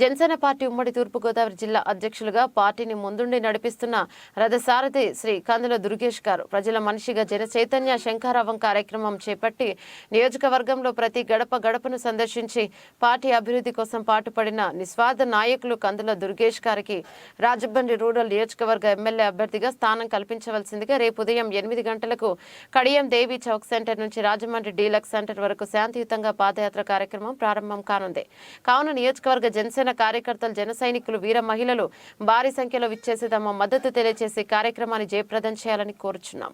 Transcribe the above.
Janasena party ఉమ్మడి తూర్పుగోదావరి జిల్లా అధ్యక్షులుగా పార్టీని ముందుండి నడిపిస్తున్న రథసారథి శ్రీ కందుల దుర్గేష్ గారు ప్రజల మనిషిగా జన చైతన్య శంఖారావం కార్యక్రమం చేపట్టి నియోజకవర్గంలో ప్రతి గడప గడపను సందర్శించి పార్టీ అభివృద్ధి కోసం పాటుపడిన నిస్వార్థ నాయకులు కందుల దుర్గేష్ గారికి రాజబండ్రి రూరల్ నియోజకవర్గ ఎమ్మెల్యే అభ్యర్థిగా స్థానం కల్పించవలసిందిగా రేపు ఉదయం 8 గంటలకు కడియం దేవి చౌక్ సెంటర్ నుంచి రాజమండ్రి డీలక్స్ సెంటర్ వరకు శాంతియుతంగా పాదయాత్ర కార్యక్రమం ప్రారంభం కానుంది. కావున నియోజకవర్గ జనసేన కార్యకర్తలు జన సైనికులు వీర మహిళలు భారీ సంఖ్యలో విచ్చేసి తమ మద్దతు తెలియజేసి కార్యక్రమాన్ని జయప్రదం చేయాలని కోరుచున్నాం.